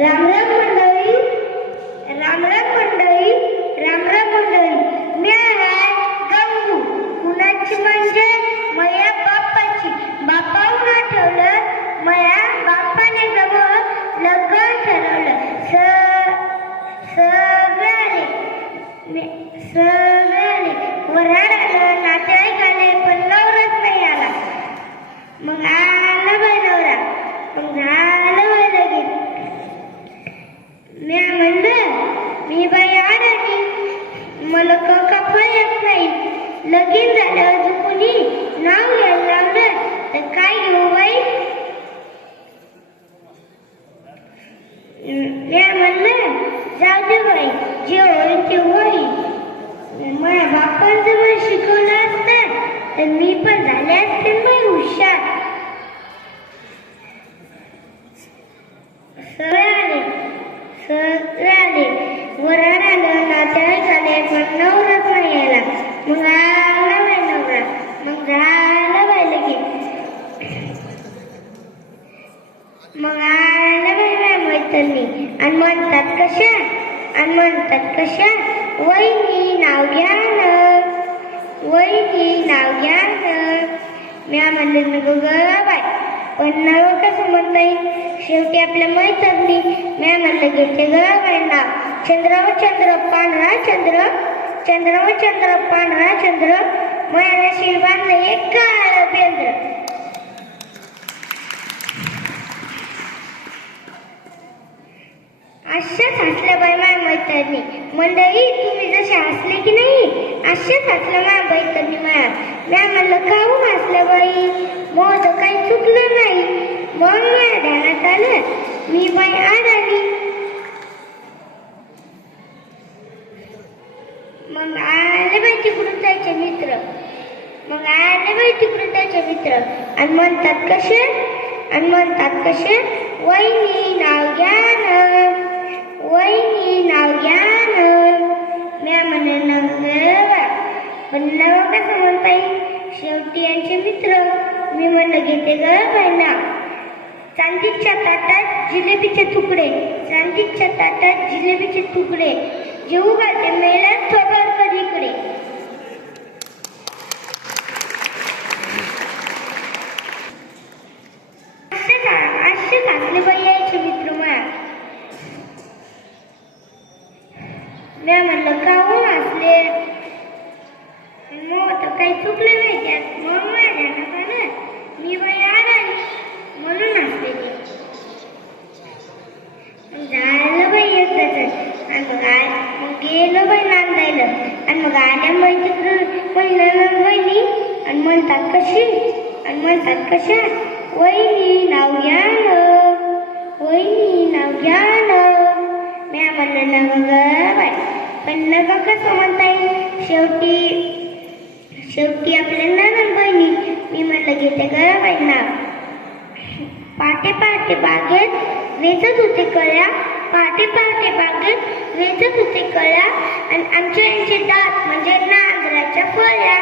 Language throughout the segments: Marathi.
राम राम मंडळी, राम राम मंडळी, राम राम मंडळी. मी आहे गंगू. कुणाची म्हणजे माझ्या बाप्पाची. बाप्पाहून आठवलं माझ्या बाप्पाने जवळ लग्न ठरवलं. सगळे वराड आलं, नातेवाईक आले, पण नवराच नाही आला. मग आला बाई नवरा, मग झालं बाई लगीन. मी म्हणलं मी बाई आडाची, मला कफळ येत नाही. लगीन झाल्यावर जो कोणी नाव घ्यायला लागलं तर काय घेऊ बाई. मी म्हणलं जाऊ दे बाई, जे होईल ते होईल. माझ्या बाप्पानं जर मला शिकवलं असतं तर मी पण झाले असते बाई हुशार. सगळे आले, वराड आलं, नातेवाईक आले, पण नवराच नाही यायला. मग आला बाई नवरा, मग झालं बाई लगीन. मग आलं बाई माझ्या मैत्रिणी आणि म्हणतात कशा वहिनी नाव घ्या न, वहिनी नाव घ्या न. मी म्हणलं नको ग बाई, पण नाव कसं म्हणता येईल, शेवटी आपल्या मैत्रिणी. मी म्हणलं घेते ग बाई नाव. चंद्रावर चंद्र पांढरा चंद्र, चंद्रावर चंद्र पांढरा चंद्र, माझ्या नशिबातलं एक काळ बेंद्र. अशाच हसल्या बाई माझ्या मैत्रिणी. मंडळी तुम्ही जसे हसले की नाही, अशाच हसल्या माझ्या मैत्रिणी. मी म्हणलं काहून हसल्या बाई, मग काही चुकलं नाही. मग माझ्या ध्यानात आलं मी बाई आडाली. मग आले बाई तिकडून जायचे मित्र, आणि म्हणतात कसे वहिनी नाव घ्या न, वहिनी नाव घ्या न. मी म्हणलं पण नाव कसं म्हणता येईल, शेवटी यांचे मित्र. मी म्हणलं घेते ग बाई नाव. चांदीच्या ताटात जिलेबीचे तुकडे, चांदीच्या ताटात जिलेबीचे तुकडे, जेऊ घालते मेल्यात थोबाड कधीकडे. असेच हसले बाई यायचे मित्र मला. मी म्हणलं काहून हसले, मग तर काही चुकले नाही त्यात. मग माझ्या ध्यानात आलं मी बाई आडाली म्हणून हसले ते. झालं बाई एकदाच. आणि मग गेलो बाई नांदायला, आणि मग आल्या बाई तिकडं पहिलं बहिणी, आणि म्हणतात कशा वहिनी नाव घ्या न, वहिनी नाव घ्या न. मी म्हणलं नग ग बाई, पण नग कसं म्हणता येईल, शेवटी आपल्या ननंद बहिणी. मी म्हणलं घेते ग बाई नाव. पहाटे पहाटे बागेत वेचत होते कळ्या, पहाटे पहाटे बागेत वेचत होते कळ्या, आणि आमच्या यांचे दात म्हणजे नांगराच्या फळ्या.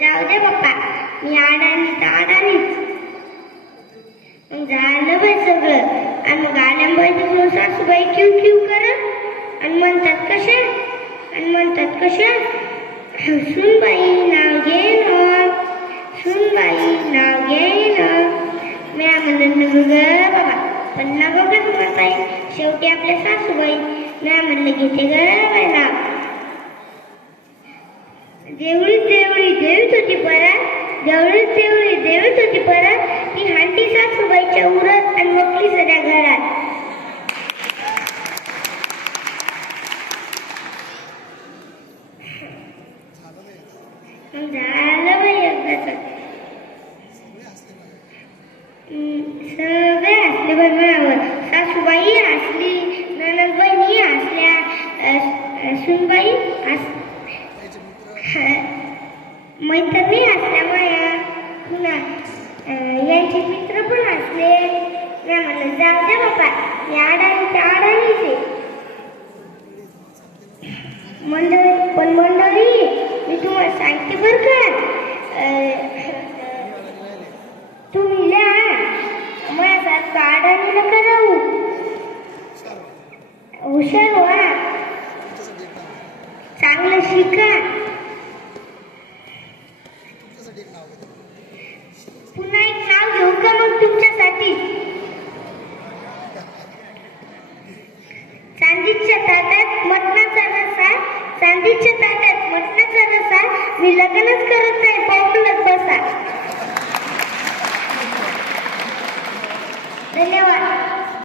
जाऊ दे बाप्पा, मी आडानी तर आडानीच. झालं बाई सगळं. आणि मग आल्याबाई तिकडून सासूबाई क्यू क्यू करत, आणि म्हणतात कशा सुनबाई नाव घे न, सुनबाई नाव घे न. मी म्हणलं नको ग बाबा, पण नको कसं म्हणता येईल, शेवटी आपल्या सासूबाई. मी म्हणलं घेते ग बाई नाव. देवळी देवीत होती परत, देवळी देवीत होती परत, ती हांडी सासूबाईच्या उरत आणि मोकली सध्या घरात. झालं बाई एकदाच. सगळे हसले बाई माझ्यावर. सासूबाई हसली, ननंद बहिणी हसल्या, सुनबाई मैत्रिणी हसल्या माया, पुन्हा यांचे मित्र पण हसले. मी म्हणलं जाऊ दे बाप्पा, मी आडानीच आहे. मंडळी शिका. पुन्हा एक नाव घेऊ का मग तुमच्यासाठी? चांदीच्या ताटात मटणाचा रसा, चांदीच्या ताटात मटणाचा रसा, मी लग्नच करत नाही, पावडलत बसा. धन्यवाद.